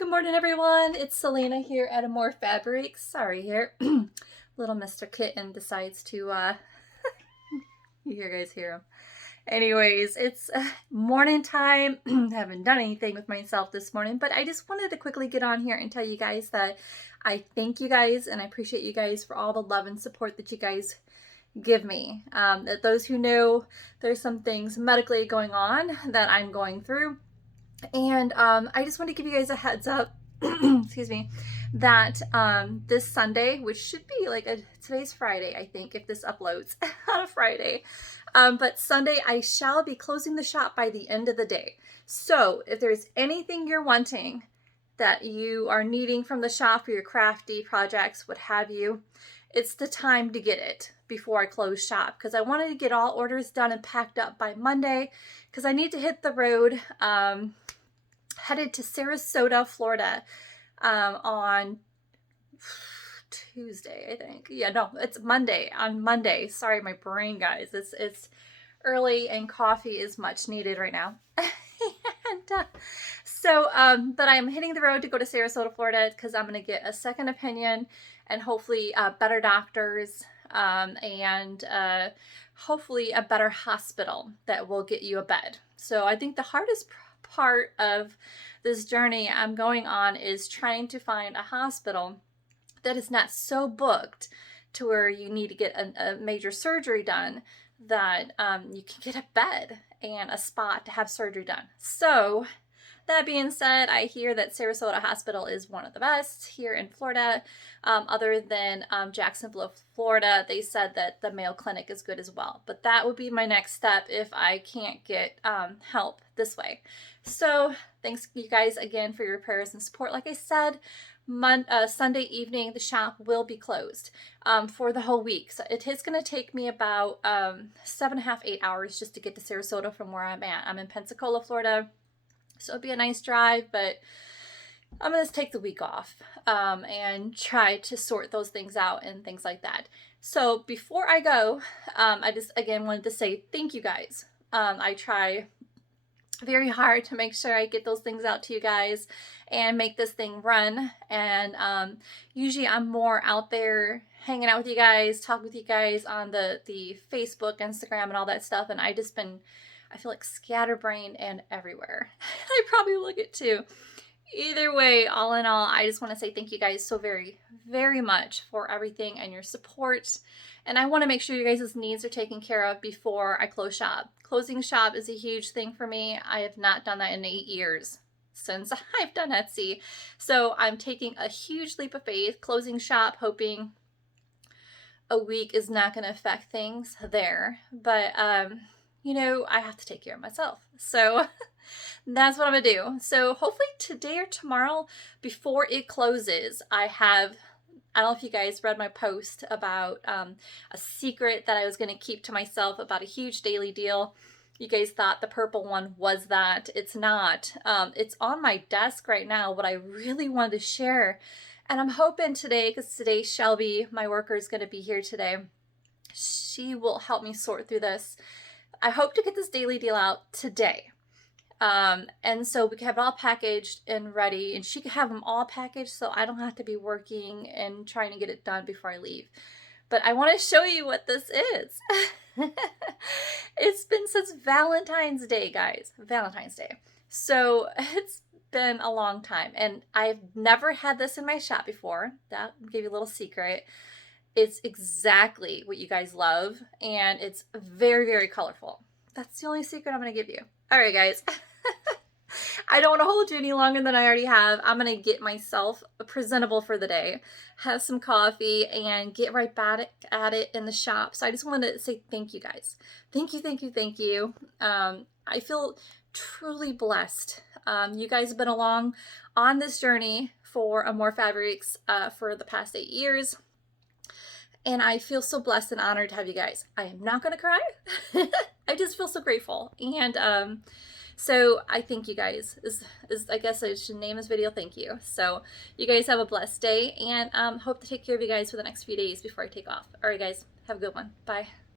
Good morning, everyone. It's Salena here at AmourFabriQues. Sorry here. Little Mr. Kitten decides to, you guys hear him. Anyways, it's morning time. Haven't done anything with myself this morning, but I just wanted to quickly get on here and tell you guys that I thank you guys and I appreciate you guys for all the love and support that you guys give me. Those who know, there's some things medically going on that I'm going through. And I just want to give you guys a heads up, excuse me, that this Sunday, which should be like today's Friday, I think, if this uploads on a Friday, but Sunday I shall be closing the shop by the end of the day. So if there's anything you're wanting that you are needing from the shop for your crafty projects, what have you, it's the time to get it before I close shop, because I wanted to get all orders done and packed up by Monday, because I need to hit the road. Headed to Sarasota, Florida on Tuesday, I think. Yeah, no, it's Monday. On Monday. Sorry, my brain, guys. It's early and coffee is much needed right now. And but I'm hitting the road to go to Sarasota, Florida, because I'm going to get a second opinion and hopefully better doctors and hopefully a better hospital that will get you a bed. So I think the hardest part of this journey I'm going on is trying to find a hospital that is not so booked to where you need to get a major surgery done that you can get a bed and a spot to have surgery done. So that being said, I hear that Sarasota Hospital is one of the best here in Florida. Other than Jacksonville, Florida, they said that the Mayo Clinic is good as well. But that would be my next step if I can't get help this way. So thanks you guys again for your prayers and support. Like I said, Sunday evening, the shop will be closed for the whole week. So it is going to take me about 7.5, 8 hours just to get to Sarasota from where I'm at. I'm in Pensacola, Florida. So it'll be a nice drive, but I'm going to take the week off and try to sort those things out and things like that. So before I go, I just, again, wanted to say thank you guys. I try very hard to make sure I get those things out to you guys and make this thing run. And usually I'm more out there hanging out with you guys, talking with you guys on the Facebook, Instagram, and all that stuff. And I feel like scatterbrained and everywhere. I probably look it too. Either way, all in all, I just want to say thank you guys so very, very much for everything and your support. And I want to make sure you guys' needs are taken care of before I close shop. Closing shop is a huge thing for me. I have not done that in 8 years since I've done Etsy. So I'm taking a huge leap of faith, closing shop, hoping a week is not going to affect things there. But, you know, I have to take care of myself. So that's what I'm going to do. So hopefully today or tomorrow before it closes, I don't know if you guys read my post about a secret that I was going to keep to myself about a huge daily deal. You guys thought the purple one was that. It's not. It's on my desk right now, what I really wanted to share. And I'm hoping today, because today Shelby, my worker, is going to be here today. She will help me sort through this. I hope to get this daily deal out today. And so we can have it all packaged and ready, and she can have them all packaged so I don't have to be working and trying to get it done before I leave. But I want to show you what this is. It's been since Valentine's Day, guys. Valentine's Day. So it's been a long time, and I've never had this in my shop before. That will give you a little secret. It's exactly what you guys love, and it's very, very colorful. That's the only secret I'm going to give you. All right, guys. I don't want to hold you any longer than I already have. I'm going to get myself presentable for the day, have some coffee, and get right back at it in the shop. So I just wanted to say thank you, guys. Thank you, thank you, thank you. I feel truly blessed. You guys have been along on this journey for AmourFabriQues for the past 8 years. And I feel so blessed and honored to have you guys. I am not going to cry. I just feel so grateful. And so I thank you guys. I guess I should name this video thank you. So you guys have a blessed day, and hope to take care of you guys for the next few days before I take off. All right, guys. Have a good one. Bye.